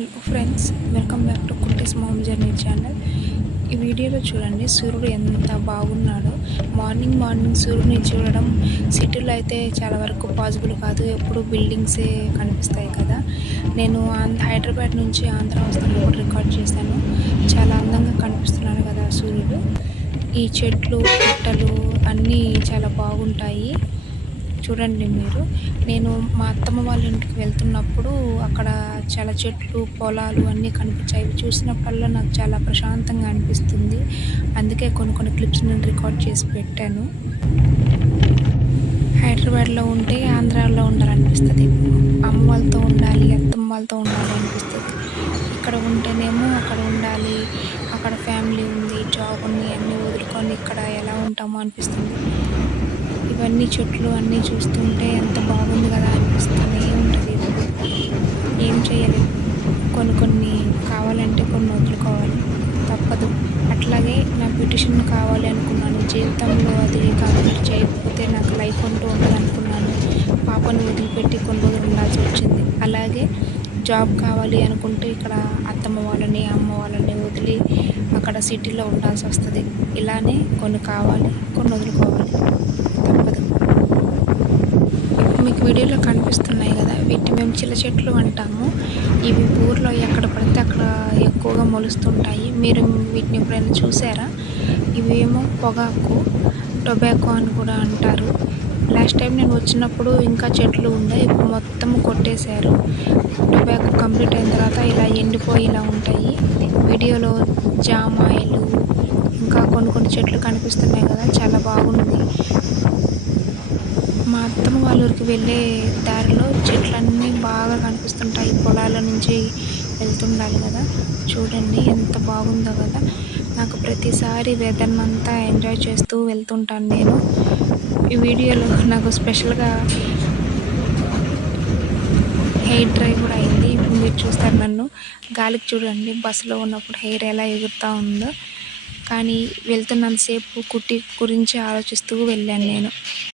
Hello friends, welcome back to cuties mom journey channel. ఈ వీడియోలో చూడండి సూర్యుడు ఎంత బాగున్నాడో. మార్నింగ్ సూర్యుడిని చూడడం సిటీలో అయితే చాలా వరకు పాసిబుల్ కాదు. ఎప్పుడు బిల్డింగ్సే కనిపిస్తాయి కదా. నేను హైదరాబాద్ నుంచి ఆంధ్ర వస్తున్నప్పుడు రికార్డ్ చేశాను. చాలా అందంగా కనిపిస్తున్నాడు కదా సూర్యుడు. ఈ చెట్లు పుట్టలు అన్నీ చాలా బాగుంటాయి. చూడండి మీరు. నేను మా అత్తమ్మ వాళ్ళ ఇంటికి వెళ్తున్నప్పుడు అక్కడ చాలా చెట్లు పొలాలు అన్నీ కనిపించాయి. ఇవి చూసినప్పుడల్లా నాకు చాలా ప్రశాంతంగా అనిపిస్తుంది. అందుకే కొన్ని క్లిప్స్ నేను రికార్డ్ చేసి పెట్టాను. హైదరాబాద్లో ఉంటే ఆంధ్రాలో ఉండాలనిపిస్తుంది. అమ్మ వాళ్ళతో ఉండాలి, అత్తమ్మ వాళ్ళతో ఉండాలి అనిపిస్తుంది. ఇక్కడ ఉంటేనేమో అక్కడ ఉండాలి, అక్కడ ఫ్యామిలీ ఉంది, జాబ్ ఉంది, అన్నీ వదులుకొని ఇక్కడ ఎలా ఉంటామో అనిపిస్తుంది. ఇవన్నీ చెట్లు అన్నీ చూస్తుంటే ఎంత బాగుంది కదా అనిపిస్తూనే ఉంటుంది. ఏం చేయలేదు, కొన్ని కావాలంటే కొన్ని వదులుకోవాలి, తప్పదు. అట్లాగే నా బ్యూటిషియన్ కావాలి అనుకున్నాను. జీవితంలో అది కంప్లీట్ చేయకపోతే నాకు లైఫ్ అంటూ ఉండదు అనుకున్నాను. పాపను వదిలిపెట్టి కొన్ని రోజులు ఉండాల్సి వచ్చింది. అలాగే జాబ్ కావాలి అనుకుంటే ఇక్కడ అత్తమ్మ వాళ్ళని అమ్మ వాళ్ళని వదిలి అక్కడ సిటీలో ఉండాల్సి వస్తుంది. ఇలానే కొన్ని కావాలి, కొన్ని వదులుకోవాలి, తప్పదు. మీకు వీడియోలో కనిపిస్తున్నాయి కదా, వీటిని మేము చిల్ల చెట్లు అంటాము. ఇవి ఊర్లో ఎక్కడ పడితే అక్కడ ఎక్కువగా మొలుస్తుంటాయి. మీరు వీటిని ఎప్పుడైనా చూసారా? ఇవేమో పొగాకు, టొబాకో అని కూడా అంటారు. లాస్ట్ టైం నేను వచ్చినప్పుడు ఇంకా చెట్లు ఉన్నాయి, ఇప్పుడు మొత్తం కొట్టేశారు. టొబాకో కంప్లీట్ అయిన తర్వాత ఇలా ఎండిపోయి ఇలా ఉంటాయి. వీడియోలో జామాయిలు ఇంకా కొన్ని చెట్లు కనిపిస్తున్నాయి కదా, చాలా బాగుంది. మా అత్తమ్మ వాళ్ళ ఊరికి వెళ్ళే దారిలో చెట్లన్నీ బాగా కనిపిస్తుంటాయి. పొలాల నుంచి వెళ్తుండాలి కదా. చూడండి ఎంత బాగుందో కదా. నాకు ప్రతిసారి వెదర్ని అంతా ఎంజాయ్ చేస్తూ వెళ్తుంటాను నేను. ఈ వీడియోలో నాకు స్పెషల్గా హెయిర్ డ్రై కూడా అయింది. ఇప్పుడు మీరు చూస్తారు నన్ను. గాలికి చూడండి, బస్సులో ఉన్నప్పుడు హెయిర్ ఎలా ఎగురుతూ ఉందో. కానీ వెళ్తున్నంతసేపు కుట్టి గురించి ఆలోచిస్తూ వెళ్ళాను నేను.